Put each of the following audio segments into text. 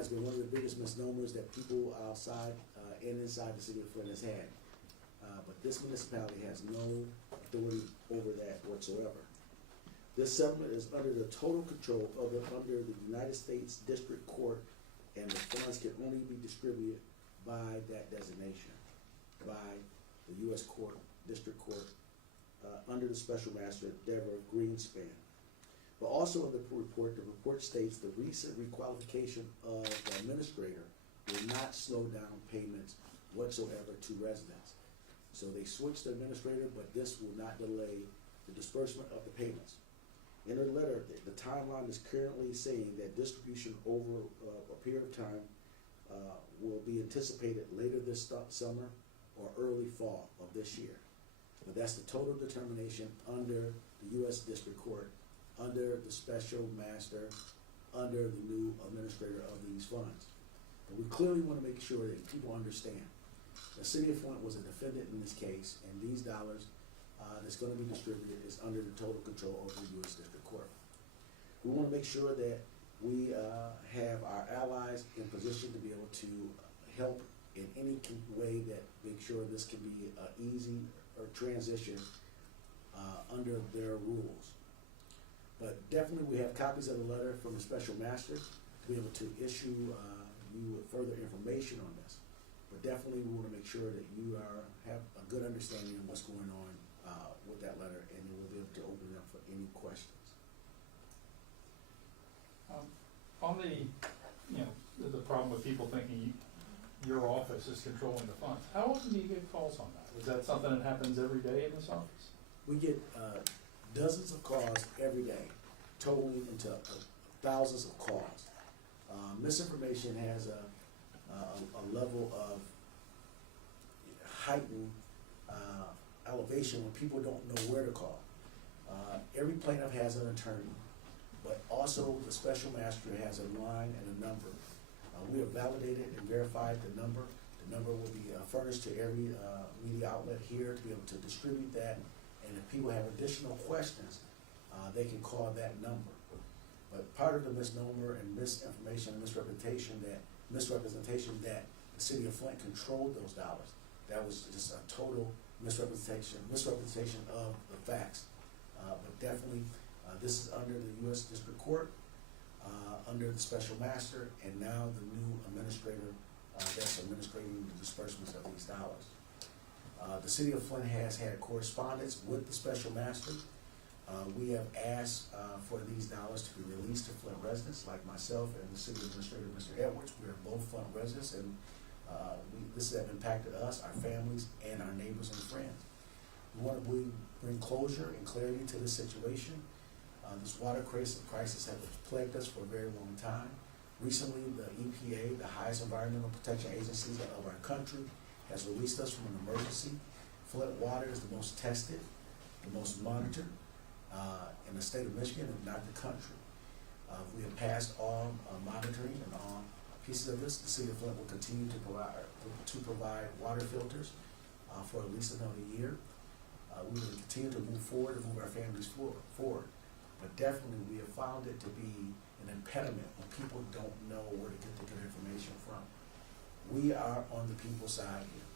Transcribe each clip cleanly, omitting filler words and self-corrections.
has been one of the biggest misnomers that people outside and inside the city of Flint has had. But this municipality has no authority over that whatsoever. This settlement is under the total control of under the United States District Court, and the funds can only be distributed by that designation, by the U.S. Court, District Court, under the Special Master Deborah Greenspan. But also in the report states the recent requalification of the administrator will not slow down payments whatsoever to residents. So they switched the administrator, but this will not delay the disbursement of the payments. In her letter, the timeline is currently saying that distribution over a period of time will be anticipated later this summer or early fall of this year. But that's the total determination under the U.S. District Court, under the special master, under the new administrator of these funds. But we clearly want to make sure that people understand the city of Flint was a defendant in this case, and these dollars that's going to be distributed is under the total control of the U.S. District Court. We want to make sure that we have our allies in position to be able to help in any way that make sure this can be an easy or transition under their rules. But definitely we have copies of the letter from the special master to be able to issue you with further information on this. But definitely we want to make sure that you have a good understanding of what's going on with that letter, and you will be able to open it up for any questions. On the problem with people thinking your office is controlling the funds, how often do you get calls on that? Is that something that happens every day in this office? We get dozens of calls every day, totaling into thousands of calls. Misinformation has a level of heightened elevation when people don't know where to call. Every plaintiff has an attorney, but also the special master has a line and a number. We have validated and verified the number. The number will be furnished to every media outlet here to be able to distribute that. And if people have additional questions, they can call that number. But part of the misnomer and misinformation and misrepresentation that the city of Flint controlled those dollars, that was just a total misrepresentation of the facts. But definitely, this is under the U.S. District Court, under the special master, and now the new administrator that's administrating the disbursements of these dollars. The city of Flint has had correspondence with the special master. We have asked for these dollars to be released to Flint residents, like myself and the city administrator, Mr. Edwards. We are both Flint residents, and this has impacted us, our families, and our neighbors and friends. We want to bring closure and clarity to this situation. This water crisis has plagued us for a very long time. Recently, the EPA, the highest environmental protection agency of our country, has released us from an emergency. Flint water is the most tested, the most monitored in the state of Michigan, if not the country. We have passed all monitoring and all pieces of this. The city of Flint will continue to provide water filters for at least another year. We will continue to move forward and move our families forward. But definitely we have found it to be an impediment when people don't know where to get the good information from. We are on the people's side here.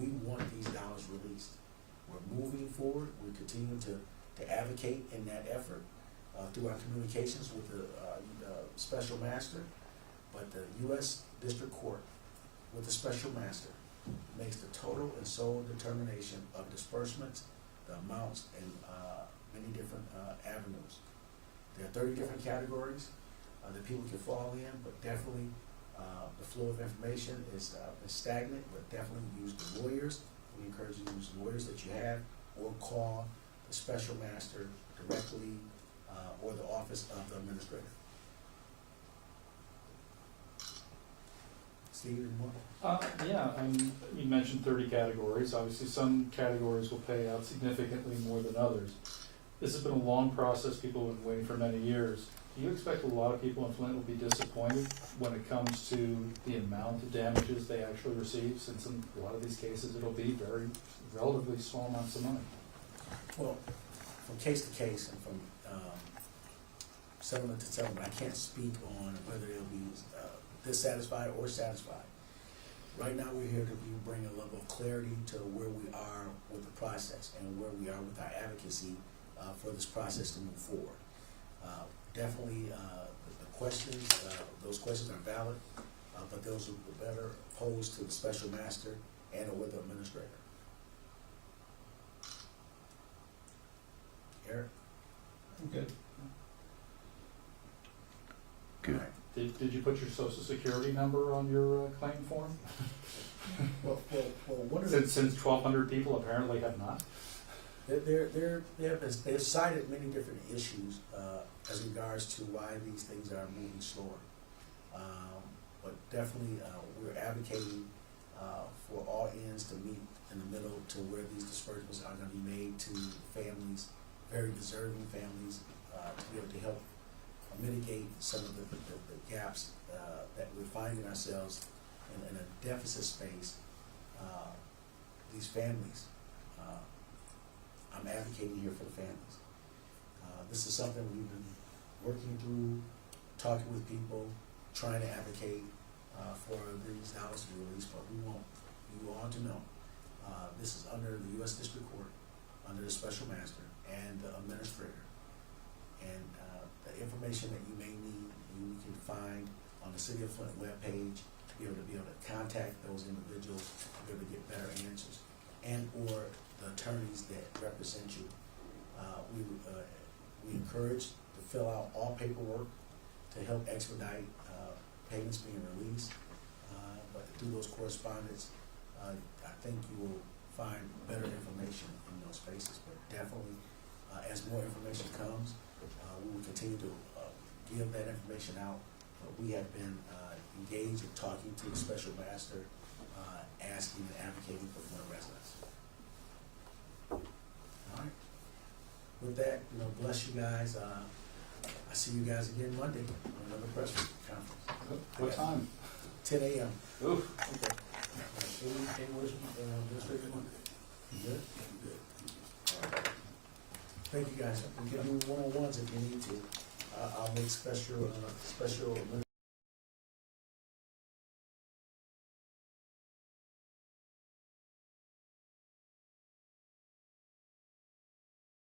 We want these dollars released. We're moving forward. We continue to advocate in that effort through our communications with the special master. But the U.S. District Court, with the special master, makes the total and sole determination of disbursements, the amounts, and many different avenues. There are 30 different categories that people can fall in, but definitely the flow of information is stagnant, but definitely use the lawyers. We encourage you to use the lawyers that you have, or call the special master directly or the office of the administrator. Steve, any more? You mentioned 30 categories. Obviously, some categories will pay out significantly more than others. This has been a long process. People have been waiting for many years. Do you expect a lot of people in Flint will be disappointed when it comes to the amount of damages they actually receive, since in a lot of these cases it'll be very relatively small amounts of money? Well, from case to case and from settlement to settlement, I can't speak on whether it'll be dissatisfied or satisfied. Right now, we're here to bring a level of clarity to where we are with the process and where we are with our advocacy for this process to move forward. Definitely, the questions, those questions are valid, but those are better posed to the special master and or the administrator. Eric? Good. Good. All right. Did you put your social security number on your claim form? Well, one of the Since 1,200 people apparently have not? they've cited many different issues as regards to why these things are moving slower. But definitely, we're advocating for all ends to meet in the middle to where these disbursements are going to be made to families, very deserving families, to be able to help mitigate some of the gaps that we're finding ourselves in a deficit space. These families, I'm advocating here for the families. This is something we've been working through, talking with people, trying to advocate for these dollars to be released, but we want you all to know this is under the U.S. District Court, under the Special Master and the Administrator. And the information that you may need, you can find on the City of Flint webpage to be able to contact those individuals, to be able to get better answers, and or the attorneys that represent you. We encourage to fill out all paperwork to help expedite payments being released, but through those correspondence, I think you will find better information in those spaces. But definitely, as more information comes, we will continue to give that information out. But we have been engaged in talking to the Special Master, asking and advocating for Flint residents. All right. With that, bless you guys. I see you guys again Monday on another press conference. What time? 10 a.m. Ooh. Okay. Any words from Administrator Monday? Good? Good. All right. Thank you guys. We can do one-on-ones if you need to. I'll make special